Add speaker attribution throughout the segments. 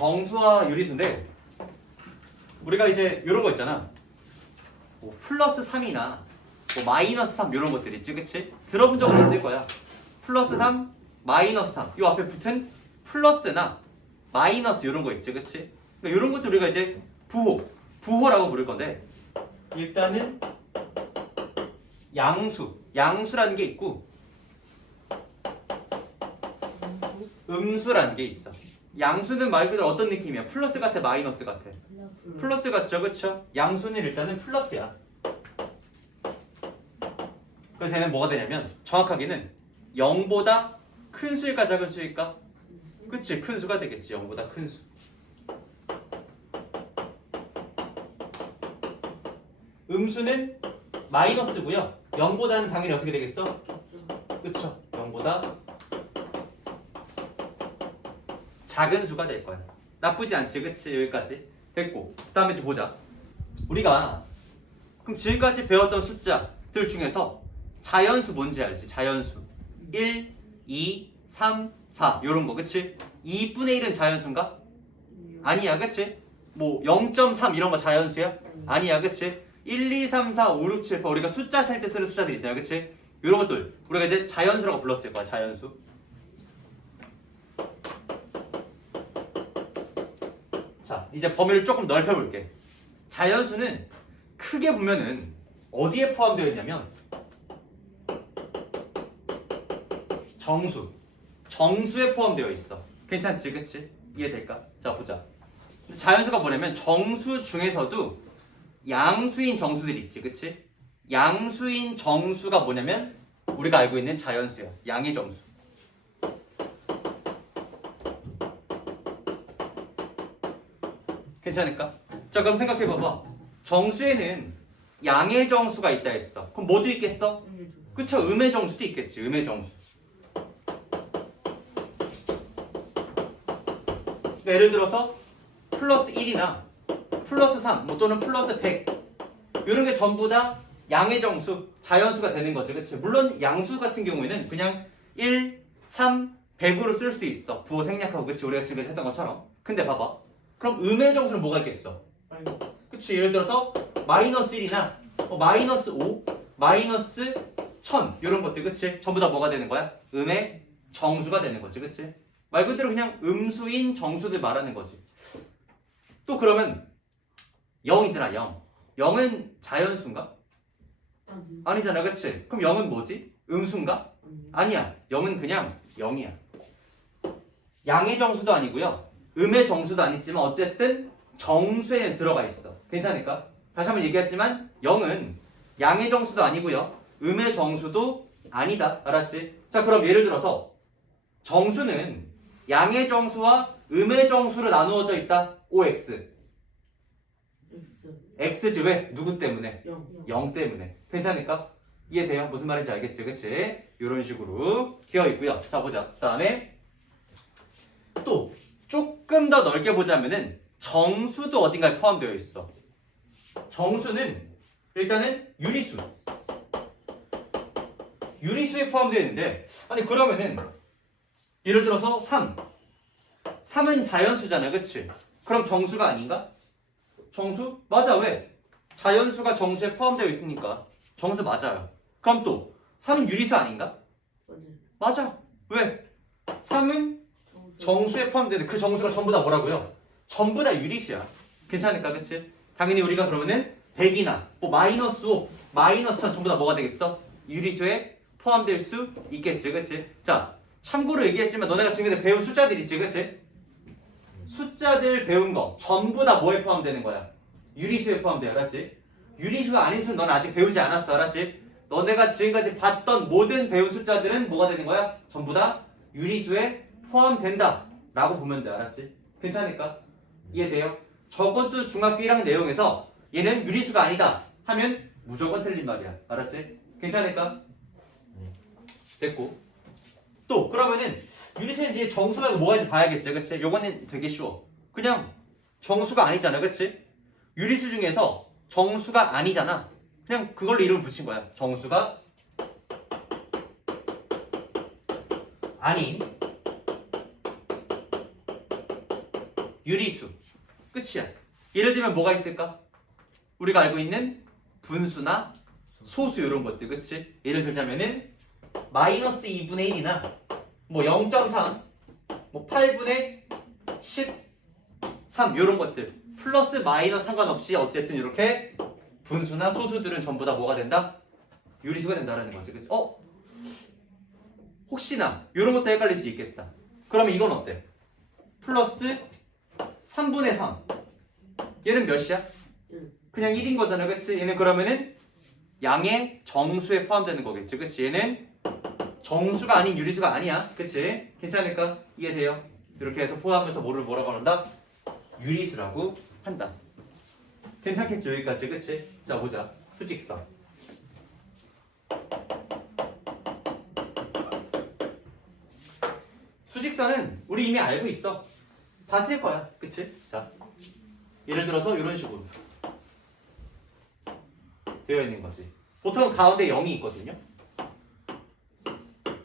Speaker 1: 정수와 유리수인데 우리가 이제 이런 거 있잖아. 뭐 플러스 3이나 뭐 마이너스 3 이런 것들 있지, 그치? 들어본 적은 있을 거야. 플러스 3, 마이너스 3. 이 앞에 붙은 플러스나 마이너스 이런 거 있지, 그치? 그러니까 이런 것도 우리가 이제 부호, 부호라고 부를 건데 일단은 양수, 양수라는 게 있고 음수라는 게 있어. 양수는 말 그대로 어떤 느낌이야? 플러스 같아, 마이너스 같아?
Speaker 2: 플러스
Speaker 1: 플러스 같죠, 그렇죠? 양수는 일단은 플러스야. 그래서 얘는 뭐가 되냐면 정확하게는 0보다 큰 수일까 작은 수일까? 그치, 큰 수가 되겠지. 0보다 큰 수. 음수는 마이너스고요. 0보다는 당연히 어떻게 되겠어? 그쵸? 0보다 작은 수가 될 거야. 나쁘지 않지, 그치? 여기까지 됐고, 그 다음에 이제 보자. 우리가 그럼 지금까지 배웠던 숫자들 중에서 자연수 뭔지 알지? 자연수 1, 2, 3, 4 이런 거, 그치? 2분의 1은 자연수인가? 아니야, 그치? 뭐 0.3 이런 거 자연수야? 아니야, 그치? 1, 2, 3, 4, 5, 6, 7, 8 우리가 숫자 셀 때 쓰는 숫자들 있잖아, 그치? 이런 것들 우리가 이제 자연수라고 불렀을 거야, 자연수. 자, 이제 범위를 조금 넓혀볼게. 자연수는 크게 보면은 어디에 포함되어 있냐면 정수, 정수에 포함되어 있어. 괜찮지, 그치? 이해될까? 자, 보자. 자연수가 뭐냐면 정수 중에서도 양수인 정수들이 있지, 그치? 양수인 정수가 뭐냐면 우리가 알고 있는 자연수야. 양의 정수. 괜찮을까? 자, 그럼 생각해 봐봐. 정수에는 양의 정수가 있다 했어. 그럼 뭐도 있겠어? 그쵸? 음의 정수도 있겠지. 음의 정수. 그러니까 예를 들어서 플러스 1이나 플러스 3, 뭐 또는 플러스 100 이런 게 전부 다 양의 정수, 자연수가 되는 거지. 그치? 물론 양수 같은 경우에는 그냥 1, 3, 100으로 쓸 수도 있어. 부호 생략하고 그치? 우리가 지금 했던 것처럼. 근데 봐봐. 그럼 음의 정수는 뭐가 있겠어? 그치? 예를 들어서 마이너스 1이나 뭐 마이너스 5, 마이너스 1000 이런 것들 그치? 전부 다 뭐가 되는 거야? 음의 정수가 되는 거지. 그치? 말 그대로 그냥 음수인 정수들 말하는 거지. 또 그러면 0이잖아 0. 0은 자연수인가? 아니잖아 그치? 그럼 0은 뭐지? 음수인가? 아니야 0은 그냥 0이야. 양의 정수도 아니고요. 음의 정수도 아니지만 어쨌든 정수에 들어가 있어. 괜찮을까? 다시 한번 얘기하지만 0은 양의 정수도 아니고요. 음의 정수도 아니다. 알았지? 자, 그럼 예를 들어서 정수는 양의 정수와 음의 정수로 나누어져 있다. OX. X지 왜? 누구 때문에? 0 때문에. 괜찮을까? 이해돼요? 무슨 말인지 알겠지? 그치? 이런 식으로 되어 있고요. 자, 보자. 그 다음에 또 조금 더 넓게 보자면은 정수도 어딘가에 포함되어 있어. 정수는 일단은 유리수. 유리수에 포함되어 있는데 아니 그러면은 예를 들어서 3. 3은 자연수잖아. 그치? 그럼 정수가 아닌가? 정수? 맞아. 왜? 자연수가 정수에 포함되어 있으니까 정수 맞아요. 그럼 또 3은 유리수 아닌가? 맞아. 왜? 3은 정수에 포함되는 그 정수가 전부 다 뭐라고요? 전부 다 유리수야. 괜찮을까, 그치? 당연히 우리가 그러면은 100이나 뭐 마이너스 5, 마이너스 1000 전부 다 뭐가 되겠어? 유리수에 포함될 수 있겠지, 그치? 자, 참고로 얘기했지만 너네가 지금까지 배운 숫자들 있지, 그치? 숫자들 배운 거 전부 다 뭐에 포함되는 거야? 유리수에 포함돼, 알았지? 유리수가 아닌 수는 넌 아직 배우지 않았어, 알았지? 너네가 지금까지 봤던 모든 배운 숫자들은 뭐가 되는 거야? 전부 다 유리수에 포함된다 라고 보면 돼 알았지? 괜찮을까? 이해돼요? 저것도 중학교 1학년 내용에서 얘는 유리수가 아니다 하면 무조건 틀린 말이야 알았지? 괜찮을까? 됐고 또 그러면은 유리수는 이제 정수 말고 뭐가 있는지 봐야겠지 그치? 요거는 되게 쉬워 그냥 정수가 아니잖아 그치? 유리수 중에서 정수가 아니잖아 그냥 그걸로 이름을 붙인 거야 정수가 아닌 유리수. 끝이야. 예를 들면 뭐가 있을까? 우리가 알고 있는 분수나 소수 이런 것들, 그치? 예를 들자면은 마이너스 2분의 1이나 뭐 0.3, 뭐 8분의 13 이런 것들 플러스 마이너스 상관없이 어쨌든 이렇게 분수나 소수들은 전부 다 뭐가 된다? 유리수가 된다라는 거지, 그치? 어? 혹시나 이런 것도 헷갈릴 수 있겠다. 그러면 이건 어때? 플러스 3분의 3. 얘는 몇이야?
Speaker 2: 일.
Speaker 1: 그냥 1인 거잖아, 그치? 얘는 그러면은 양의 정수에 포함되는 거겠지, 그치? 얘는 정수가 아닌 유리수가 아니야, 그치? 괜찮을까? 이해돼요? 이렇게 해서 포함해서 뭐를 뭐라고 한다? 유리수라고 한다. 괜찮겠죠, 여기까지, 그치? 자, 보자. 수직선. 수직선은 우리 이미 알고 있어. 봤을 거야. 그치? 자. 예를 들어서 이런 식으로 되어 있는 거지. 보통 가운데 0이 있거든요.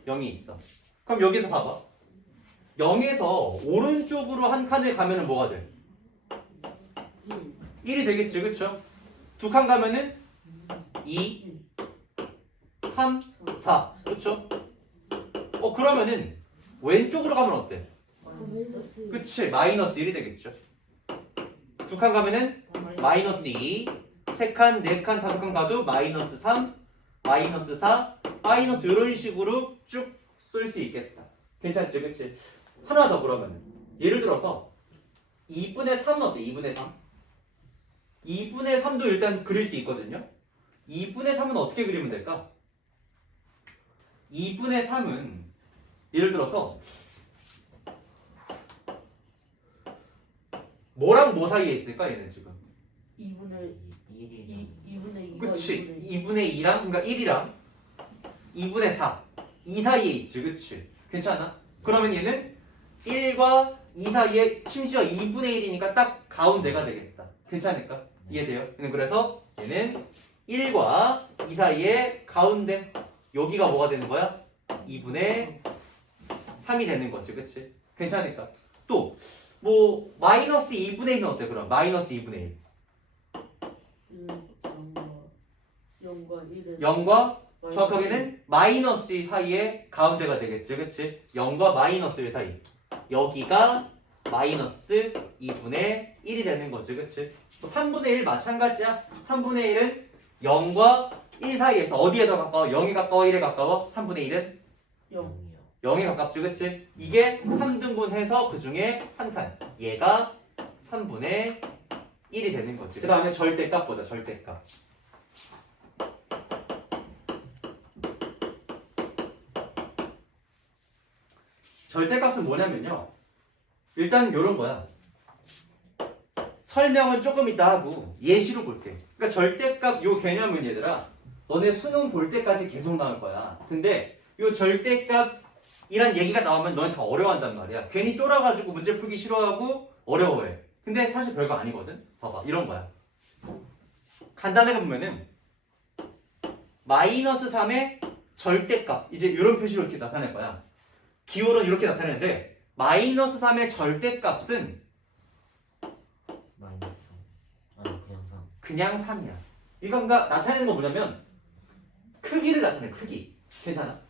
Speaker 1: 0이 있어. 그럼 여기서 봐봐. 0에서 오른쪽으로 한 칸을 가면은 뭐가 돼? 1이 되겠지, 그쵸? 두 칸 가면은 2, 3, 4. 그쵸? 어, 그러면은 왼쪽으로 가면 어때? 그치 마이너스 1이 되겠죠. 두 칸 가면은 마이너스 2 세 칸, 네 칸, 다섯 칸 가도 마이너스 3 마이너스 4 마이너스 이런 식으로 쭉 쓸 수 있겠다. 괜찮지 그치? 하나 더 그러면은 예를 들어서 2분의 3은 어때? 2분의 3 2분의 3도 일단 그릴 수 있거든요. 2분의 3은 어떻게 그리면 될까? 2분의 3은 예를 들어서 뭐랑 뭐 사이에 있을까 얘는 지금
Speaker 2: 2분의 2 2분의 2가
Speaker 1: 그치 2분의 2랑 그러니까 1이랑 2분의 4 2 사이에 있지 그치 괜찮아? 그러면 얘는 1과 2 사이에 심지어 2분의 1이니까 딱 가운데가 되겠다 괜찮을까? 이해돼요? 얘는 그래서 얘는 1과 2 사이에 가운데 여기가 뭐가 되는 거야? 2분의 3이 되는 거지 그치? 괜찮을까? 또 뭐 마이너스 2분의 1은 어때 그럼? 마이너스 2분의 1
Speaker 2: 0과 1은
Speaker 1: 0과 정확하게는 마이너스 2 사이에 가운데가 되겠지 그치? 0과 마이너스 1 사이 여기가 마이너스 2분의 1이 되는 거지 그치? 또 3분의 1 마찬가지야 3분의 1은 0과 1 사이에서 어디에 더 가까워? 0이 가까워 1에 가까워? 3분의 1은
Speaker 2: 0
Speaker 1: 0에 가깝지 그치? 이게 3등분 해서 그 중에 한 칸. 얘가 3분의 1이 되는 거지. 그 다음에 절대값 보자 절대값. 절대값은 뭐냐면요. 일단 요런 거야. 설명은 조금 이따 하고 예시로 볼게. 그러니까 절대값 요 개념은 얘들아 너네 수능 볼 때까지 계속 나올 거야. 근데 요 절대값 이란 얘기가 나오면 너네 다 어려워한단 말이야. 괜히 쫄아가지고 문제 풀기 싫어하고 어려워해. 근데 사실 별거 아니거든. 봐봐 이런 거야. 간단하게 보면은 마이너스 3의 절대값. 이제 이런 표시로 이렇게 나타낼 거야. 기울은 이렇게 나타내는데 마이너스 3의 절대값은
Speaker 3: 마이너스 아니 그냥 3
Speaker 1: 그냥 3이야. 이건 가? 나타내는 건 뭐냐면 크기를 나타내 크기. 괜찮아?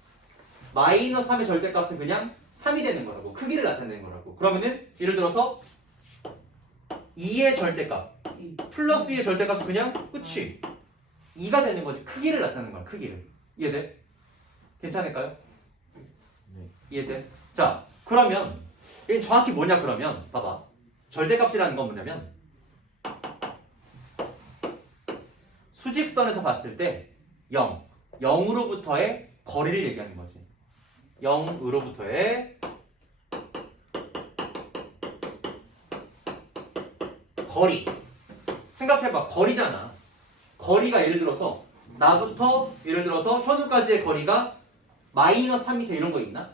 Speaker 1: 마이너스 3의 절대값은 그냥 3이 되는 거라고 크기를 나타내는 거라고 그러면은 예를 들어서 2의 절대값
Speaker 2: 2
Speaker 1: 플러스 2의 절대값은 그냥 그치 2가 되는 거지 크기를 나타내는 거야 크기를 이해돼? 괜찮을까요?
Speaker 3: 네.
Speaker 1: 이해돼? 자 그러면 이게 정확히 뭐냐 그러면 봐봐 절대값이라는 건 뭐냐면 수직선에서 봤을 때 0, 0으로부터의 거리를 얘기하는 거지 0으로부터의 거리 생각해봐 거리잖아 거리가 예를 들어서 나부터 예를 들어서 현우까지의 거리가 마이너스 3m 이런 거 있나?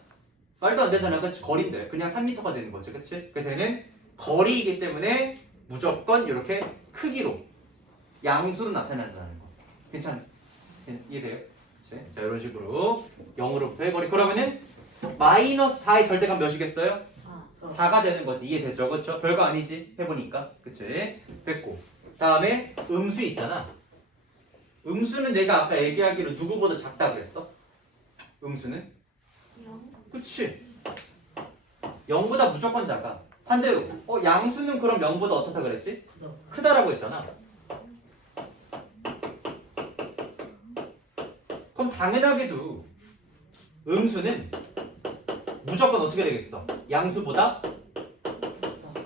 Speaker 1: 말도 안 되잖아 그치 거리인데 그냥 3m가 되는 거지 그치? 그래서 얘는 거리이기 때문에 무조건 이렇게 크기로 양수로 나타난다는 거 괜찮아? 이해돼요? 그치? 자 이런 식으로 0으로부터의 거리 그러면은 마이너스 4의 절대값 몇이겠어요? 4가 되는 거지. 이해되죠? 그쵸? 별거 아니지. 해보니까. 그치? 됐고. 다음에 음수 있잖아. 음수는 내가 아까 얘기하기로 누구보다 작다 그랬어? 음수는? 그치. 0보다 무조건 작아. 반대로. 어 양수는 그럼 0보다 어떻다 그랬지? 크다라고 했잖아 그럼 당연하게도 음수는 무조건 어떻게 되겠어? 양수보다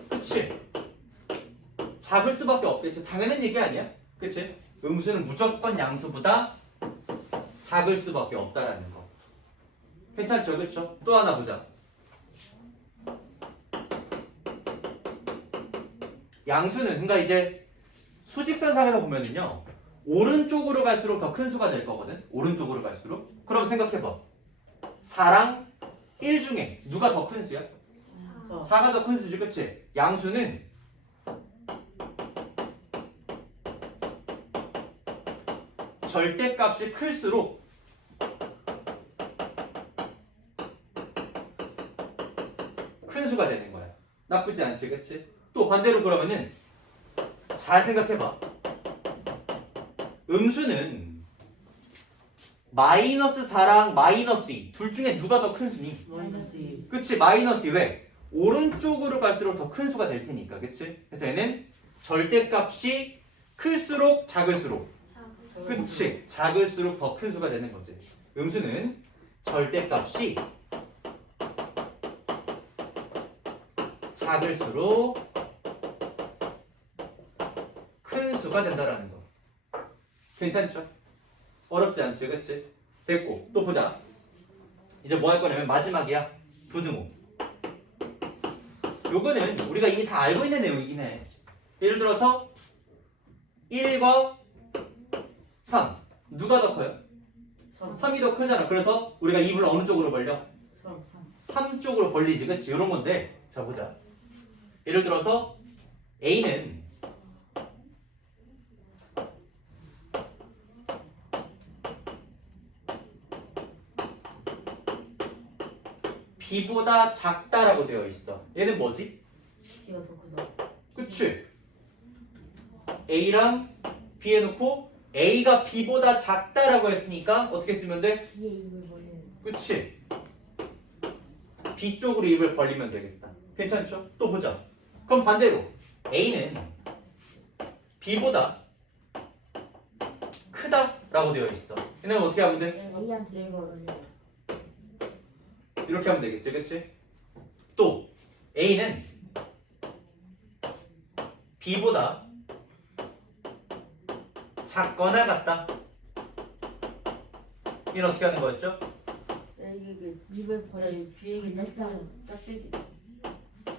Speaker 1: 그치? 작을 수밖에 없겠지. 당연한 얘기 아니야? 그치? 음수는 무조건 양수보다 작을 수밖에 없다라는 거. 괜찮죠? 그쵸? 또 하나 보자. 양수는 그러니까 이제 수직선상에서 보면은요 오른쪽으로 갈수록 더 큰 수가 될 거거든 오른쪽으로 갈수록 그럼 생각해봐 4랑 1 중에 누가 더 큰 수야? 4가 더 큰 수지 그치? 양수는 절대값이 클수록 큰 수가 되는 거야 나쁘지 않지 그치? 또 반대로 그러면은 잘 생각해봐 음수는 마이너스 4랑 마이너스 2 둘 중에 누가 더 큰 수니?
Speaker 2: 마이너스 2
Speaker 1: 그치 마이너스 2 왜? 오른쪽으로 갈수록 더 큰 수가 될 테니까 그치? 그래서 얘는 절대값이 클수록 작을수록 그치 작을수록 더 큰 수가 되는 거지 음수는 절대값이 작을수록 큰 수가 된다라는 거 괜찮죠? 어렵지 않지 그치? 됐고 또 보자. 이제 뭐 할 거냐면 마지막이야. 부등호 요거는 우리가 이미 다 알고 있는 내용이긴 해. 예를 들어서 1과 3 누가 더 커요? 3 이 더 크잖아. 그래서 우리가 입을 어느 쪽으로 벌려? 3 쪽으로 벌리지. 그치? 이런 건데. 자 보자. 예를 들어서 A는 B보다 작다라고 되어 있어 얘는 뭐지?
Speaker 2: B가 더 크다
Speaker 1: 그치? A랑 B 해놓고 A가 B보다 작다라고 했으니까 어떻게 쓰면 돼?
Speaker 2: B의 입을 벌리는
Speaker 1: 그치? B 쪽으로 입을 벌리면 되겠다. 괜찮죠? 또 보자. 그럼 반대로 A는 B보다 크다라고 되어 있어. 얘는 어떻게 하면 돼?
Speaker 2: A한테 이거
Speaker 1: 이렇게 하면 되겠지, 그치? 또 A는 B보다 작거나 같다. 얘는 어떻게 하는 거였죠?
Speaker 2: A에게 입을 벌리 B에게 짝짝 짝짝이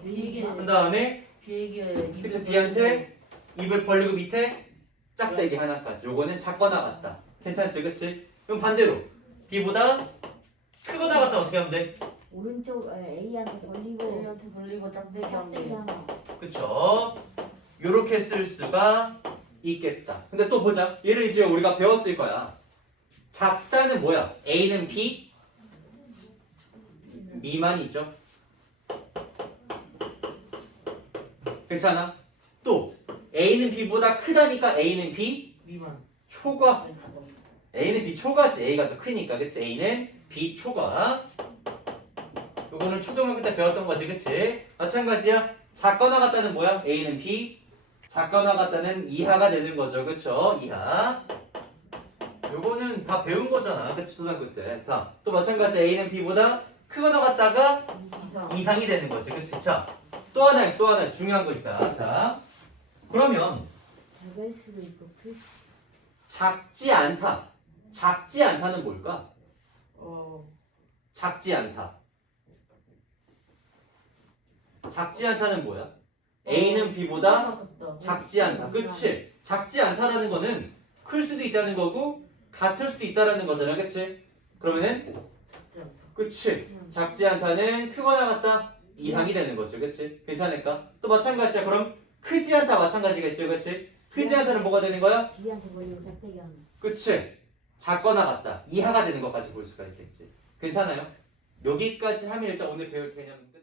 Speaker 2: B에게
Speaker 1: 그 다음에
Speaker 2: B에게
Speaker 1: 그치 B한테 입을 벌리고 밑에 짝대기 하나까지 요거는 작거나 같다 괜찮지 그치? 그럼 반대로 B보다 크거나 같다 어떻게 하면 돼?
Speaker 4: 오른쪽 에, A한테 벌리고
Speaker 2: A한테 벌리고 짝대기
Speaker 4: 짝대기
Speaker 2: 하면
Speaker 4: 하나.
Speaker 1: 그쵸? 요렇게 쓸 수가 있겠다. 근데 또 보자. 얘를 이제 우리가 배웠을 거야. 작다는 뭐야? A는 B 미만이죠. 괜찮아? 또 A는 B보다 크다니까 A는 B
Speaker 2: 미만.
Speaker 1: 초과. A는 B 초과지. A가 더 크니까. 그치? A는 B 초과 요거는 초등학교 때 배웠던 거지 그치? 마찬가지야. 작거나 같다는 뭐야? A는 B. 작거나 같다는 이하가 되는 거죠 그쵸? 이하. 요거는 다 배운 거잖아 그치 초등학교 때자또 마찬가지 A는 B보다 크거나 같다가
Speaker 2: 이상
Speaker 1: 이상이 되는 거지 그치? 자또 하나 또 하나 중요한 거 있다. 자 그러면
Speaker 4: 수-
Speaker 1: 작지 않다. 작지 않다는 뭘까
Speaker 2: 어
Speaker 1: 작지 않다. 작지 않다는 뭐야? A는 B보다
Speaker 2: 같다
Speaker 1: 작지 않다. 그치? 작지 않다라는 거는 클 수도 있다는 거고 같을 수도 있다라는 거잖아. 그치? 그러면은 그치? 작지 않다는 크거나 같다 이상이 되는 거죠. 그치? 괜찮을까? 또 마찬가지야. 그럼 크지 않다 마찬가지겠지. 그치? 크지 않다는 뭐가 되는 거야?
Speaker 4: 하나
Speaker 1: 그치? 작거나 같다. 이하가 되는 것까지 볼 수가 있겠지. 괜찮아요? 여기까지 하면 일단 오늘 배울 개념은 끝.